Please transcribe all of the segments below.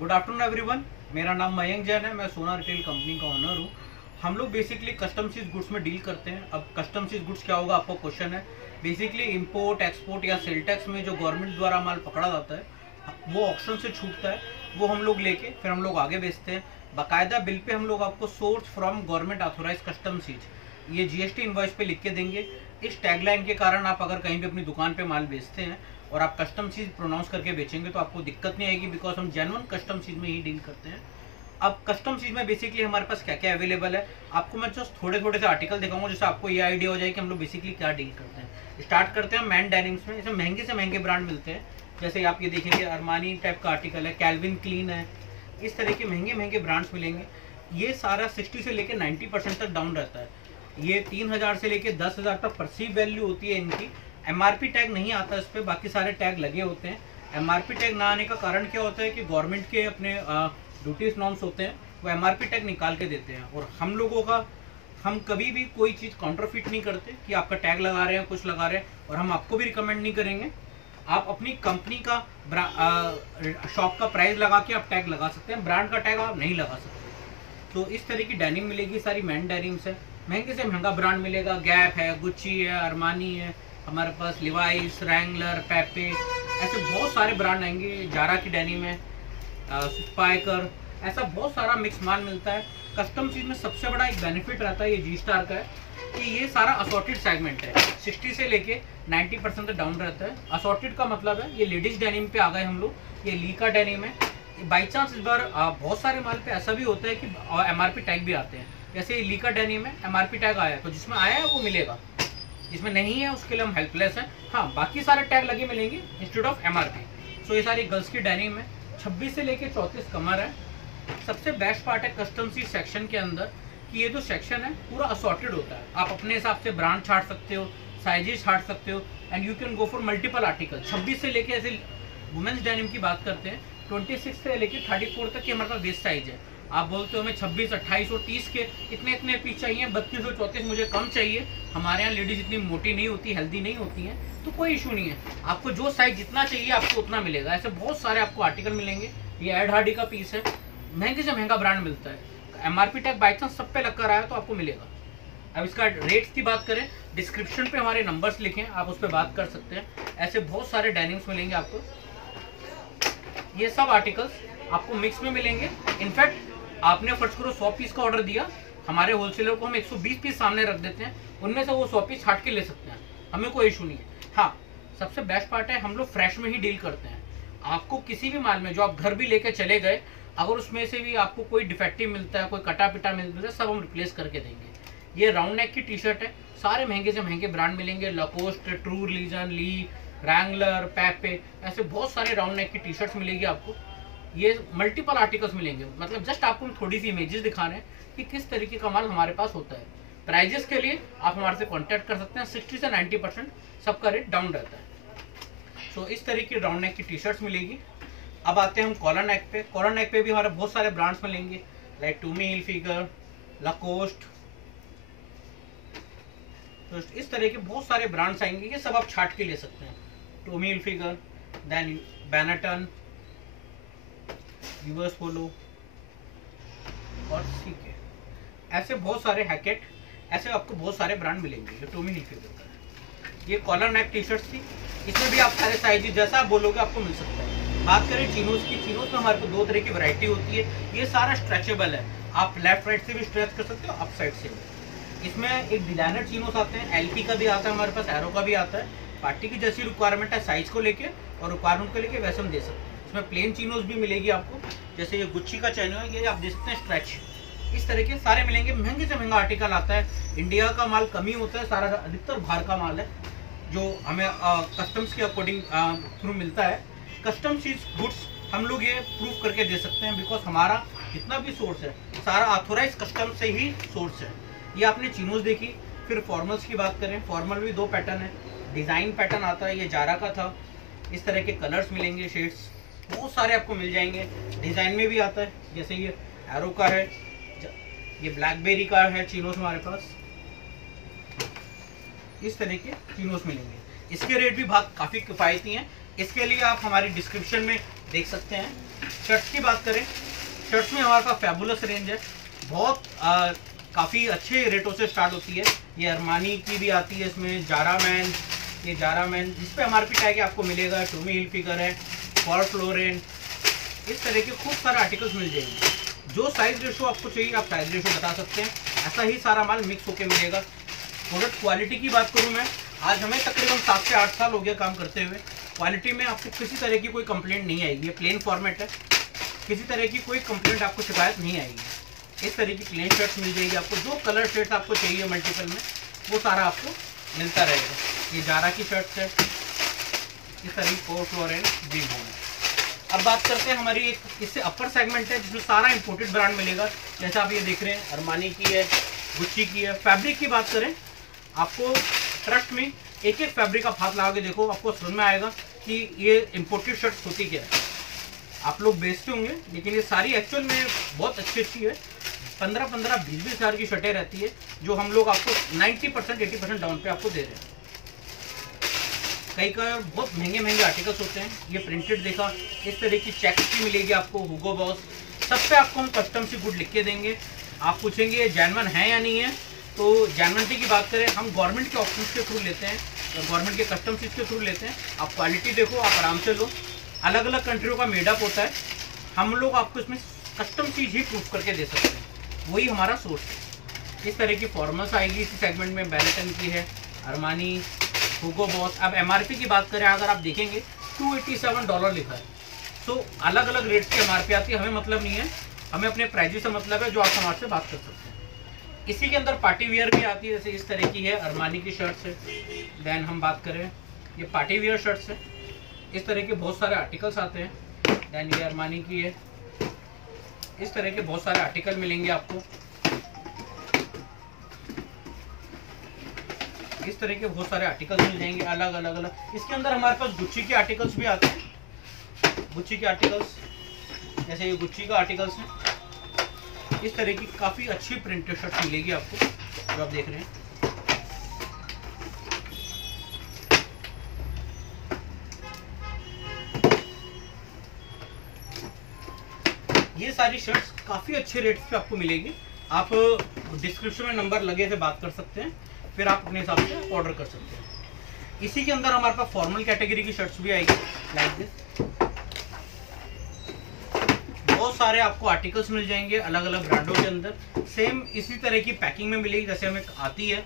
Good afternoon everyone. मेरा नाम मयंक जैन है। मैं सोना रिटेल कंपनी का ओनर हूँ। हम लोग बेसिकली कस्टम सीज गुड्स में डील करते हैं। अब कस्टम सीज गुड्स क्या होगा, आपका क्वेश्चन है। बेसिकली इंपोर्ट एक्सपोर्ट या सेल टैक्स में जो गवर्नमेंट द्वारा माल पकड़ा जाता है वो ऑक्शन से छूटता है, वो हम लोग लेके फिर हम लोग आगे बेचते हैं। बाकायदा बिल पे हम लोग आपको source from government authorise custom seize ये जीएसटी इनवॉइस पे लिख के देंगे। इस टैगलाइन के कारण आप अगर कहीं भी अपनी दुकान पे माल बेचते हैं और आप कस्टम चीज प्रोनाउंस करके बेचेंगे तो आपको दिक्कत नहीं आएगी, बिकॉज हम जेन्युइन कस्टम चीज में ही डील करते हैं। अब कस्टम चीज में बेसिकली हमारे पास क्या क्या अवेलेबल है, आपको मैं जस्ट थोड़े थोड़े से आर्टिकल दिखाऊंगा जिससे आपको ये आइडिया हो जाए कि हम लोग बेसिकली क्या डील करते हैं। स्टार्ट करते हैं मैन डेनिम्स में। इसमें महंगे से महंगे ब्रांड मिलते हैं, जैसे आप ये देखेंगे अरमानी टाइप का आर्टिकल है, कैल्विन क्लीन है, इस तरह के महंगे महंगे ब्रांड्स मिलेंगे। ये सारा 60 से लेकर 90% तक डाउन रहता है। ये 3000 से लेकर 10,000 तक परसीव वैल्यू होती है इनकी। एमआरपी टैग नहीं आता इस पर, बाकी सारे टैग लगे होते हैं। एमआरपी टैग ना आने का कारण क्या होता है कि गवर्नमेंट के अपने ड्यूटीज नॉर्म्स होते हैं, वो एमआरपी टैग निकाल के देते हैं। और हम लोगों का, हम कभी भी कोई चीज़ काउंटरफिट नहीं करते कि आपका टैग लगा रहे हैं कुछ लगा रहे हैं, और हम आपको भी रिकमेंड नहीं करेंगे। आप अपनी कंपनी का शॉप का प्राइस लगा के आप टैग लगा सकते हैं, ब्रांड का टैग आप नहीं लगा सकते। तो इस तरह की डेनिम मिलेगी, सारी मैन डेनिम्स है। महंगे से महंगा ब्रांड मिलेगा, गैप है, गुच्ची है, अरमानी है, हमारे पास लिवाइस, रैंगलर, पेपे, ऐसे बहुत सारे ब्रांड आएंगे। जारा की डेनिम है, स्पाइकर, ऐसा बहुत सारा मिक्स माल मिलता है। कस्टम चीज में सबसे बड़ा एक बेनिफिट रहता है ये जी स्टार का है कि ये सारा असॉर्टेड सेगमेंट है। 60 से लेके 90% तक डाउन रहता है। असॉर्टेड का मतलब है ये लेडीज डेनिम पे आ गए हम लोग। ये ली का डेनिम है। बाई चांस इस बार बहुत सारे माल पे ऐसा भी होता है कि एमआरपी टैग भी आते हैं। जैसे ये ली का डेनिम है, एमआरपी टैग आया है तो जिसमें आया है वो मिलेगा, जिसमें नहीं है उसके लिए हम हेल्पलेस हैं। हाँ, बाकी सारे टैग लगे मिलेंगे इंस्टेड ऑफ एमआरपी। सो ये सारी गर्ल्स की डेनिम है। 26 से लेके 34 कमर है। सबसे बेस्ट पार्ट है कस्टम सी सेक्शन के अंदर कि ये जो सेक्शन है पूरा असॉर्टेड होता है। आप अपने हिसाब से ब्रांड छाट सकते हो, साइजेस छाट सकते हो, and you can go for multiple article. 26 से लेके, ऐसे वुमेन्स डेनिम की बात करते हैं, 26 से लेके 34 तक की हमारे पास वेस्ट साइज है। आप बोलते हो हमें 26, 28 और 30 के इतने इतने पीस चाहिए, 32 और 34 मुझे कम चाहिए। हमारे यहाँ लेडीज इतनी मोटी नहीं होती, हेल्दी नहीं होती हैं, तो कोई इशू नहीं है। आपको जो साइज जितना चाहिए आपको उतना मिलेगा। ऐसे बहुत सारे आपको आर्टिकल मिलेंगे। ये एड हार्डी का पीस है, महंगे से महंगा ब्रांड मिलता है। एमआरपी टैग बाई चांस सब पे लग कर आया तो आपको मिलेगा। अब इसका रेट्स की बात करें, डिस्क्रिप्शन पे हमारे नंबर्स लिखे हैं, आप उस पर बात कर सकते हैं। ऐसे बहुत सारे डेनिम्स मिलेंगे आपको। ये सब आर्टिकल्स आपको मिक्स में मिलेंगे। इनफैक्ट आपने फर्स्ट करो 100 पीस का ऑर्डर दिया, हमारे होलसेलर को हम 120 पीस सामने रख देते हैं, उनमें से वो 100 पीस छाट के ले सकते हैं, हमें कोई इशू नहीं है। हाँ, सबसे बेस्ट पार्ट है हम लोग फ्रेश में ही डील करते हैं। आपको किसी भी माल में जो आप घर भी लेके चले गए, अगर उसमें से भी आपको कोई डिफेक्टिव मिलता है, कोई कटा पिटा मिलता है, सब हम रिप्लेस करके देंगे। ये राउंड नेक की टी शर्ट है, सारे महंगे से महंगे ब्रांड मिलेंगे, लकोस्ट, ट्रू रिलीजन, ली, रैंगलर, पेपे, ऐसे बहुत सारे राउंड नेक की टी शर्ट्स मिलेगी आपको। ये मल्टीपल आर्टिकल्स मिलेंगे। मतलब जस्ट आपको थोड़ी सी इमेजेस दिखा रहे हैं कि किस तरीके का माल हमारे पास होता है। प्राइजेस के लिए आप हमारे से कांटेक्ट कर सकते हैं। 60 से 90% सबका रेट डाउन रहता है। सो इस तरीके की राउंड नेक की टी शर्ट्स मिलेगी। अब आते हैं हम कॉलर नेक पे। कॉलर नेक पे भी हमारे बहुत सारे ब्रांड्स मिलेंगे, लाइक टूमी हिलफिगर, लकोस्ट, तो इस तरह के बहुत सारे ब्रांड्स आएंगे। ये सब आप छाट के ले सकते हैं। टूमी हिलफिगर, देन बैनटन, यूएस पोलो और सीके, ऐसे बहुत सारे हैकेट, ऐसे आपको बहुत सारे ब्रांड मिलेंगे। ये टूमी हिलफिगर का है। ये कॉलर नेक टी शर्ट्स थी, इसमें भी आप सारे साइज जैसा आप बोलोगे आपको मिल सकता है। बात करें चिनोज की, चिनोज में हमारे को 2 तरह की वैरायटी होती है। ये सारा स्ट्रेचेबल है, आप लेफ्ट राइट से भी स्ट्रेच कर सकते हो, अप साइड से भी। इसमें एक डिजाइनर चिनोस आते हैं, एलपी का भी आता है हमारे पास, एरो का भी आता है। पार्टी की जैसी रिक्वायरमेंट है साइज को लेके और रिक्वायरमेंट को लेके वैसे हम दे सकते हैं। इसमें प्लेन चिनोस भी मिलेगी आपको, जैसे ये गुच्ची का चैनो है, ये आप दे सकते हैं स्ट्रेच। इस तरह के सारे मिलेंगे। महंगे से महंगा आर्टिकल आता है। इंडिया का माल कम ही होता है, सारा अधिकतर बाहर का माल है जो हमें कस्टम्स के अकॉर्डिंग थ्रू मिलता है। कस्टम चीज गुड्स हम लोग ये प्रूव करके दे सकते हैं, बिकॉज हमारा जितना भी सोर्स है सारा ऑथोराइज कस्टम से ही सोर्स है। ये आपने चिनोज देखी। फिर फॉर्मल्स की बात करें, फॉर्मल भी 2 पैटर्न है। डिज़ाइन पैटर्न आता है, ये जारा का था। इस तरह के कलर्स मिलेंगे, शेड्स बहुत सारे आपको मिल जाएंगे। डिज़ाइन में भी आता है, जैसे ये एरो का है, ये ब्लैकबेरी का है चिनोस हमारे पास। इस तरह के चिनोस मिलेंगे। इसके रेट भी काफ़ी किफ़ायती हैं। इसके लिए आप हमारी डिस्क्रिप्शन में देख सकते हैं। शर्ट्स की बात करें, शर्ट्स में हमारे पास फैबुलस रेंज है, बहुत काफ़ी अच्छे रेटों से स्टार्ट होती है। ये अरमानी की भी आती है, इसमें जारा मैन, ये जारा मैन जिस पे MRP टैग आपको मिलेगा, टॉमी हिलफिगर है, रैल्फ लॉरेन, इस तरह के खूब सारे आर्टिकल्स मिल जाएंगे। जो साइज रेशो आपको चाहिए आप साइज रेशो बता सकते हैं, ऐसा ही सारा माल मिक्स होकर मिलेगा। प्रोडक्ट क्वालिटी की बात करूँ मैं, आज हमें तकरीबन 7 से 8 साल हो गया काम करते हुए। क्वालिटी में आपको किसी तरह की कोई कंप्लेंट नहीं आएगी। ये प्लेन फॉर्मेट है, किसी तरह की कोई कंप्लेंट आपको शिकायत नहीं आएगी। इस तरह की प्लेन शर्ट्स मिल जाएगी आपको, जो कलर शेड्स आपको चाहिए मल्टीपल में वो सारा आपको मिलता रहेगा। ये जारा की शर्ट्स है, इस तरह की रैल्फ लॉरेन भी है। अब बात करते हैं हमारी एक इससे अपर सेगमेंट है जिसमें सारा इंपोर्टेड ब्रांड मिलेगा। जैसा आप ये देख रहे हैं, अरमानी की है, गुच्ची की है। फैब्रिक की बात करें, आपको ट्रस्ट में एक एक फैब्रिक आप हाथ लगा के देखो, आपको समझ में आएगा कि ये इंपोर्टेड शर्ट्स होती क्या है। आप लोग बेचते होंगे, लेकिन ये सारी एक्चुअल में बहुत अच्छी है। 15-15, 20-20 हज़ार की शर्टें रहती है, जो हम लोग आपको 90% 80% डाउन पे आपको दे रहे हैं। कई का बहुत महंगे आर्टिकल्स होते हैं। ये प्रिंटेड देखा, इस तरह की चेक्स की मिलेगी आपको, हुगो बॉस, सब पे आपको हम कस्टम सी गुड लिख के देंगे। आप पूछेंगे ये जेन्युइन है या नहीं है, तो जेन्युइनिटी की बात करें, हम गवर्नमेंट के ऑप्शन के थ्रू लेते हैं, गवर्नमेंट के कस्टम चीज़ के थ्रू लेते हैं। आप क्वालिटी देखो, आप आराम से लो। अलग अलग कंट्रियों का मेडअप होता है, हम लोग आपको इसमें कस्टम चीज़ ही प्रूफ करके दे सकते हैं, वही हमारा सोर्स है। इस तरह की फॉर्मल्स आएगी इसी सेगमेंट में, बेलेटन की है, अरमानी, हुगो बॉस। अब MRP की बात करें, अगर आप देखेंगे $287 लिखा है। सो अलग अलग रेट की MRP आती है, हमें मतलब नहीं है, हमें अपने प्राइजेस से मतलब है, जो आप हमारे से बात कर सकते हैं। इसी के अंदर पार्टी वियर भी आती है, जैसे इस तरह की है, अरमानी की शर्ट्स है। देन हम बात करें, ये पार्टी वियर शर्ट्स है, इस तरह के बहुत सारे आर्टिकल्स आते हैं। देन ये अरमानी की है, इस तरह के बहुत सारे आर्टिकल मिलेंगे आपको, इस तरह के बहुत सारे आर्टिकल्स मिल जाएंगे अलग अलग। इसके अंदर हमारे पास गुच्ची के आर्टिकल्स भी आते हैं। गुच्ची के आर्टिकल्स, जैसे ये गुच्ची का आर्टिकल्स है, इस तरह की काफ़ी अच्छी प्रिंटेड शर्ट मिलेगी आपको, जो आप देख रहे हैं। ये सारी शर्ट्स काफ़ी अच्छे रेट्स पे आपको मिलेगी। आप डिस्क्रिप्शन में नंबर लगे से बात कर सकते हैं, फिर आप अपने हिसाब से ऑर्डर कर सकते हैं। इसी के अंदर हमारे पास फॉर्मल कैटेगरी की शर्ट्स भी आएगी, लाइक दिस। बहुत सारे आपको आर्टिकल्स मिल जाएंगे अलग अलग ब्रांडों के अंदर, सेम इसी तरह की पैकिंग में मिलेगी जैसे हमें आती है।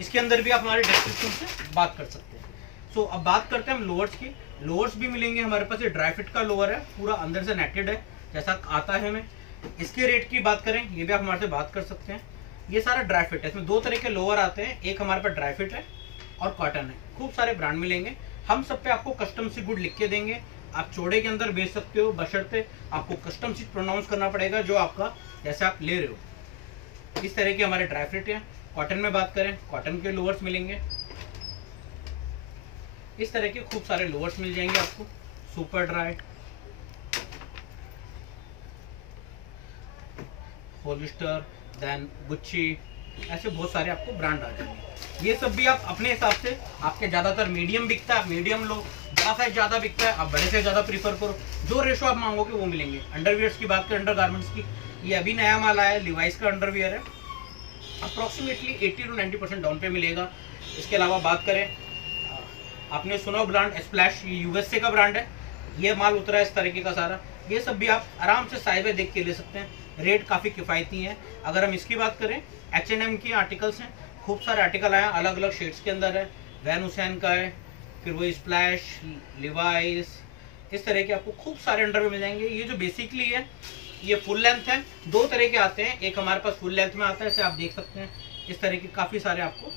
इसके अंदर भी आप हमारे डिस्क्रिप्शन से बात कर सकते हैं। सो अब बात करते हैं हम लोअर्स की। लोअर्स भी मिलेंगे हमारे पास। ये ड्राई फिट का लोअर है, पूरा अंदर से नेटेड है, जैसा आता है हमें। इसके रेट की बात करें, ये भी आप हमारे से बात कर सकते हैं। ये सारा ड्राई फिट है, इसमें दो तरह के लोअर आते हैं, एक हमारे पास ड्राई फिट है और कॉटन है। खूब सारे ब्रांड मिलेंगे, हम सब पे आपको कस्टम सी गुड लिख के देंगे। आप चौड़े के अंदर बेच सकते हो, बशर्ते आपको कस्टम चीज प्रोनाउंस करना पड़ेगा जो आपका जैसे आप ले रहे हो। इस तरह के हमारे ड्राई फिट हैं। कॉटन में बात करें, कॉटन के लोअर्स मिलेंगे, इस तरह के खूब सारे लोअर्स मिल जाएंगे आपको। सुपर ड्राई, होलिस्टर, देन गुच्ची, ऐसे बहुत सारे आपको ब्रांड आ जाएंगे। ये सब भी आप अपने हिसाब से, आपके ज़्यादातर मीडियम बिकता है, मीडियम लो, बड़ा साइज ज़्यादा बिकता है, आप बड़े से ज़्यादा प्रीफर करो, जो रेशो आप मांगोगे वो मिलेंगे। अंडरवियर्स की बात करें, अंडर गारमेंट्स की, ये अभी नया माल आया है, लिवाइस का अंडरवियर है, अप्रॉक्सीमेटली 80 to 90% डाउन पे मिलेगा। इसके अलावा बात करें, आपने सुना ब्रांड स्प्लैश, ये USA का ब्रांड है, ये माल उतरा है इस तरीके का सारा। ये सब भी आप आराम से साइज में देख के ले सकते हैं, रेट काफ़ी किफ़ायती हैं। अगर हम इसकी बात करें, H&M की आर्टिकल्स हैं, खूब सारे आर्टिकल आए हैं, अलग अलग शेड्स के अंदर है। वैन हुसैन का है, फिर वो स्प्लैश, लिवाइस, इस तरह के आपको खूब सारे अंडरवेयर मिल जाएंगे। ये जो बेसिकली है, ये फुल लेंथ है, दो तरह के आते हैं, एक हमारे पास फुल लेंथ में आता है, इसे आप देख सकते हैं। इस तरह के काफ़ी सारे आपको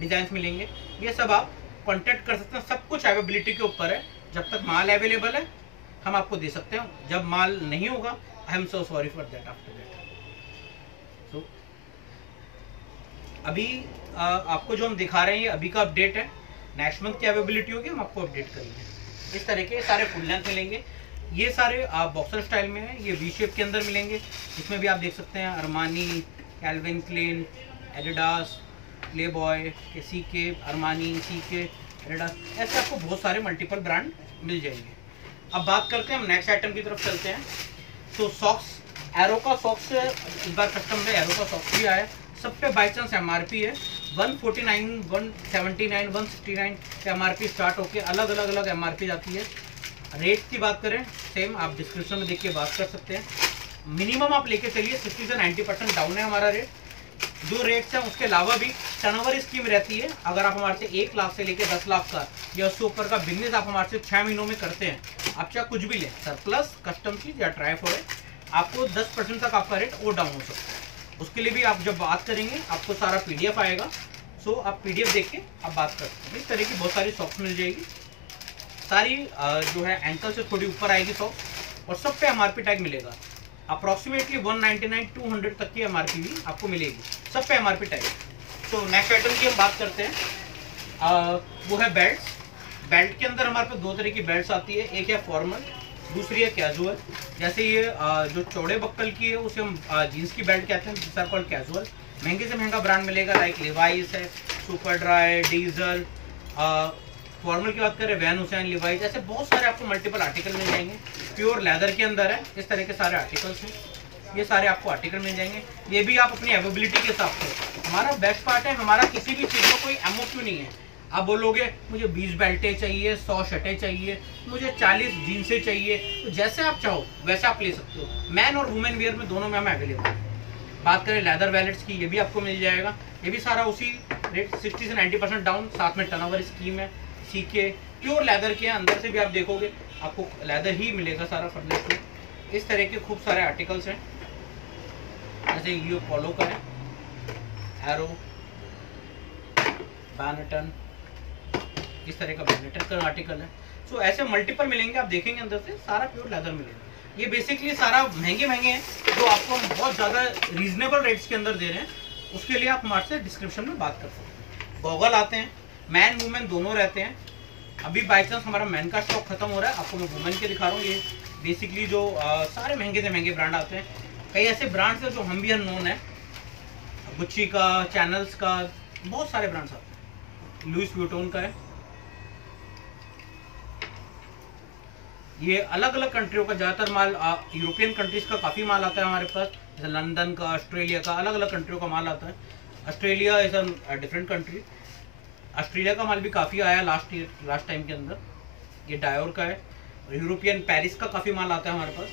डिजाइन मिलेंगे, ये सब आप कॉन्टेक्ट कर सकते हैं। सब कुछ अवेलेबिलिटी के ऊपर है, जब तक माल अवेलेबल है हम आपको दे सकते हैं, जब माल नहीं होगा I am so sorry for that after that. So अभी आपको जो हम दिखा रहे हैं ये अभी का अपडेट है, नेक्स्ट मंथ की अवेलेबिलिटी होगी हम आपको अपडेट करेंगे। इस तरह के सारे फुल लेंथ मिलेंगे, ये सारे बॉक्सर स्टाइल में है, ये वी शेप के अंदर मिलेंगे। इसमें भी आप देख सकते हैं Armani, Calvin Klein, Adidas, Playboy के, CK, अरमानी, CK, एडिडास, ऐसे आपको बहुत सारे मल्टीपल ब्रांड मिल जाएंगे। अब बात करते हैं हम नेक्स्ट आइटम की तरफ चलते हैं। तो सॉक्स, एरो का सॉक्स इस बार कस्टम में एरो का सॉक्स भी आया है। सब पे बाई चांस एमआरपी है 149, 179, 169 एमआरपी स्टार्ट होके अलग एमआरपी जाती है। रेट की बात करें सेम आप डिस्क्रिप्शन में देख के बात कर सकते हैं। मिनिमम आप लेके चलिए 60 से 90% डाउन है हमारा रेट। जो रेट्स हैं उसके अलावा भी टर्नओवर स्कीम रहती है। अगर आप हमारे से 1 लाख से लेकर 10 लाख का या उससे ऊपर का बिजनेस आप हमारे से 6 महीनों में करते हैं, आप चाहे कुछ भी लें, सरप्लस, कस्टम चीज या ट्राईफॉइड, आपको 10% तक आपका रेट और डाउन हो सकता है। उसके लिए भी आप जब बात करेंगे आपको सारा पीडीएफ आएगा, सो आप पीडीएफ देख के आप बात कर सकते हैं। इस तरह की बहुत सारी सॉक्स मिल जाएगी, सारी जो है एंकल से थोड़ी ऊपर आएगी सॉक्स, और सब पे एमआरपी टैग मिलेगा। अप्रॉक्सीमेटली 199, 200 तक की एमआरपी भी आपको मिलेगी, सब पे एमआरपी टैग। तो नेक्स्ट आइटम की हम बात करते हैं, वो है बेल्ट। बेल्ट के अंदर हमारे पास दो तरह की बेल्ट्स आती है, एक है फॉर्मल, दूसरी है कैजुअल। जैसे ये जो चौड़े बक्कल की है उसे हम जीन्स की बेल्ट कहते हैं, दिस आर कॉल्ड कैजुअल। महंगे से महंगा ब्रांड मिलेगा, लाइक लिवाइस है, सुपर ड्राई, डीजल। फॉर्मल की बात करें वैन हुसैन, लिवाइस, ऐसे बहुत सारे आपको मल्टीपल आर्टिकल मिल जाएंगे। प्योर लेदर के अंदर है, इस तरह के सारे आर्टिकल्स हैं, ये सारे आपको आर्टिकल मिल जाएंगे। ये भी आप अपनी अवेलेबिलिटी के हिसाब से। हमारा बेस्ट पार्ट है, हमारा किसी भी चीज़ में कोई एमओक्यू नहीं है। आप बोलोगे मुझे 20 बेल्टें चाहिए, 100 शर्टें चाहिए, मुझे 40 जीन्सें चाहिए, तो जैसे आप चाहो वैसे आप ले सकते हो। मैन और वुमेन वेयर में दोनों में हम अवेलेबल हैं। बात करें लेदर वैलेट्स की, ये भी आपको मिल जाएगा, ये भी सारा उसी रेट 60 से 90% डाउन, साथ में टर्नओवर स्कीम है, सीके, प्योर लेदर के अंदर से भी आप देखोगे आपको लेदर ही मिलेगा सारा फर्निश में। इस तरह के खूब सारे आर्टिकल्स हैं, जैसे ये पोलो का है, एरो, बैनटन, इस तरह का बैनटन का आर्टिकल है। सो ऐसे मल्टीपल मिलेंगे, आप देखेंगे अंदर से सारा प्योर लेदर मिलेगा। ये बेसिकली सारा महंगे हैं, जो आपको हम बहुत ज़्यादा रीजनेबल रेट्स के अंदर दे रहे हैं। उसके लिए आप हमारे से डिस्क्रिप्शन में बात कर सकते हैं। गॉगल आते हैं, मैन वुमेन दोनों रहते हैं। अभी बाई चांस हमारा मैन का स्टॉक खत्म हो रहा है, आपको मैं वुमेन के दिखा रहा हूँ। ये बेसिकली जो सारे महंगे से महंगे ब्रांड आते हैं। कई ऐसे ब्रांड्स हैं जो हम भी अननोन है, गुच्ची का, चैनल्स का, बहुत सारे ब्रांड्स आते हैं। लुइस व्यूटन का है, ये अलग अलग कंट्रियों का ज़्यादातर माल, यूरोपियन कंट्रीज का काफ़ी माल आता है हमारे पास, जैसे लंदन का, ऑस्ट्रेलिया का, अलग अलग कंट्रियों का माल आता है। Australia is a different country. Australia का माल भी काफ़ी आया लास्ट टाइम के अंदर। ये डायोर का है। यूरोपियन पेरिस का काफ़ी माल आता है हमारे पास।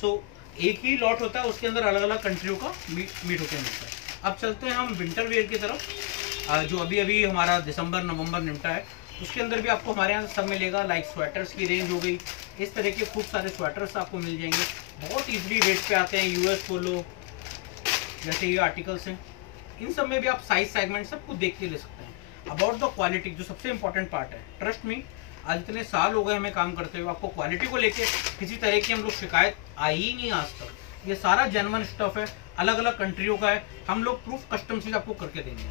सो एक ही लॉट होता है, उसके अंदर अलग अलग कंट्रियों का मीट होकर मिलता है। अब चलते हैं हम विंटर वेयर की तरफ, जो अभी अभी हमारा दिसंबर नवंबर निपटा है। उसके अंदर भी आपको हमारे यहाँ सब मिलेगा, लाइक स्वेटर्स की रेंज हो गई, इस तरह के खूब सारे स्वेटर्स आपको मिल जाएंगे, बहुत ईजिली रेट पे आते हैं। यूएस पोलो जैसे ये आर्टिकल्स हैं, इन सब में भी आप साइज सेगमेंट सब कुछ देख के ले सकते हैं। अबाउट द क्वालिटी, जो सबसे इंपॉर्टेंट पार्ट है, ट्रस्ट मी, आज इतने साल हो गए हमें काम करते हुए, आपको क्वालिटी को लेके किसी तरह की हम लोग शिकायत आई ही नहीं आज तक। ये सारा जेन्युइन स्टफ है, अलग अलग कंट्रियों का है, हम लोग प्रूफ कस्टम चीज आपको करके देंगे,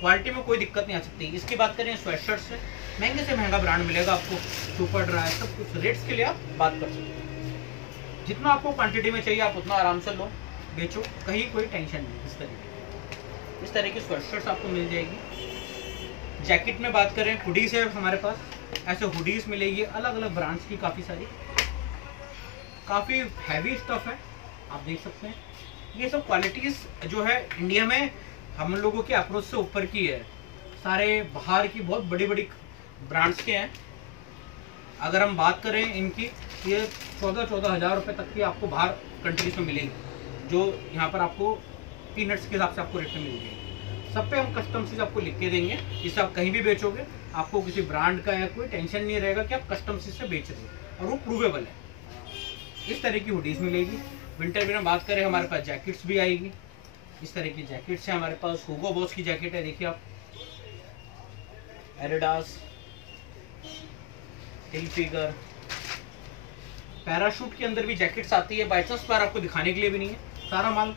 क्वालिटी में कोई दिक्कत नहीं आ सकती। इसकी बात करें स्वेटशर्ट से, महंगे से महंगा ब्रांड मिलेगा आपको, सुपर ड्राई, सब कुछ रेट्स के लिए आप बात कर सकते हैं। जितना आपको क्वांटिटी में चाहिए आप उतना आराम से लो, बेचो, कहीं कोई टेंशन नहीं। इस तरह की स्वेटशर्ट्स आपको मिल जाएगी। जैकेट में बात करें, हुडीज है हमारे पास, ऐसे हुडीज मिलेगी अलग अलग ब्रांड्स की, काफ़ी सारी, काफ़ी हैवी स्टफ है, आप देख सकते हैं। ये सब क्वालिटीज़ जो है इंडिया में हम लोगों की अप्रोच से ऊपर की है, सारे बाहर की बहुत बड़ी बड़ी ब्रांड्स के हैं। अगर हम बात करें इनकी, ये 14-14 हज़ार रुपये तक की आपको बाहर कंट्रीज में मिलेगी, जो यहाँ पर आपको पीनट्स के हिसाब से आपको रेट में मिल जाएगी। सब पे हम कस्टम चीज़ आपको लिख के देंगे, जिससे आप कहीं भी बेचोगे आपको किसी ब्रांड का या कोई टेंशन नहीं रहेगा कि आप कस्टम चीज़ से बेच रहे हो, और वो प्रूवेबल है। इस तरह की हुडीज मिलेगी। विंटर में बात करें, हमारे पास जैकेट्स भी आएगी, इस तरह की जैकेट्स हैं हमारे पास। हुगो बॉस की जैकेट है, देखिए आप, एडिडास, हिलफिगर, पैराशूट के अंदर भी जैकेट्स आती है। बाई चांस पर आपको दिखाने के लिए भी नहीं है, सारा माल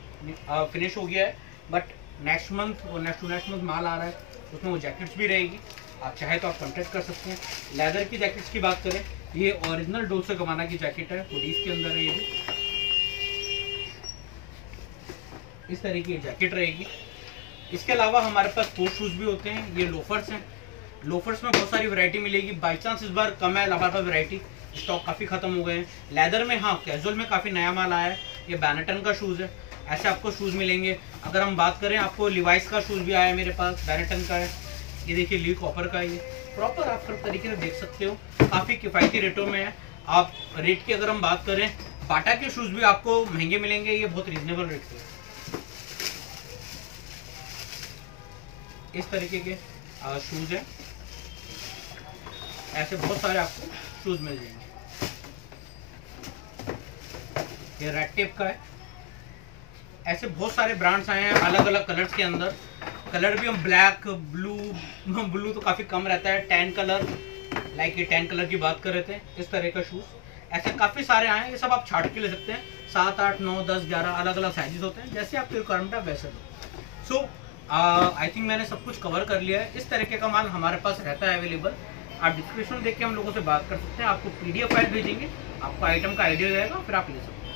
फिनिश हो गया है, बट नेक्स्ट मंथ और नेक्स्ट टू नेक्स्ट मंथ माल आ रहा है, उसमें वो जैकेट्स भी रहेगी। आप चाहे तो आप कॉन्टेक्ट कर सकते हैं। लेदर की जैकेट्स की बात करें, ये ओरिजिनल डोल्चे गबाना की जैकेट है, हुडीज के अंदर है ये भी, इस तरह की जैकेट रहेगी। इसके अलावा हमारे पास स्पोर्ट्स शूज़ भी होते हैं, ये लोफर्स हैं, लोफर्स में बहुत सारी वैरायटी मिलेगी। बाई चांस इस बार कम है हमारे पास वैरायटी, स्टॉक काफ़ी ख़त्म हो गए हैं। लेदर में हाँ कैजुअल में काफ़ी नया माल आया है। ये बैनेटन का शूज़ है, ऐसे आपको शूज़ मिलेंगे। अगर हम बात करें, आपको लिवाइस का शूज़ भी आया है मेरे पास, बैनेटन का है। ये देखिए ली कॉपर का, ये प्रॉपर आप हर तरीके से देख सकते हो, काफ़ी किफ़ायती रेटों में है। आप रेट की अगर हम बात करें, बाटा के शूज़ भी आपको महंगे मिलेंगे, ये बहुत रीजनेबल रेट पे। इस तरीके के शूज़ हैं, ऐसे बहुत सारे आपको शूज़ मिल जाएंगे। ये रेड टेप का है। ऐसे बहुत सारे ब्रांड्स आए हैं अलग अलग कलर्स के अंदर। कलर भी हम ब्लैक, ब्लू तो काफ़ी कम रहता है, टैन कलर, लाइक ये टैन कलर की बात कर रहे थे, इस तरह का शूज़ ऐसे काफ़ी सारे आए हैं। ये सब आप छाट के ले सकते हैं। 7, 8, 9, 10, 11 अलग अलग साइजेस होते हैं, जैसे आपकी रिक्वायरमेंट है वैसे लो। सो आई थिंक मैंने सब कुछ कवर कर लिया है। इस तरीके का माल हमारे पास रहता है अवेलेबल। आप डिस्क्रिप्शन देख के हम लोगों से बात कर सकते हैं। आपको PDF फाइल भेजेंगे, आपको आइटम का आइडिया हो जाएगा, फिर आप ले सकते हैं।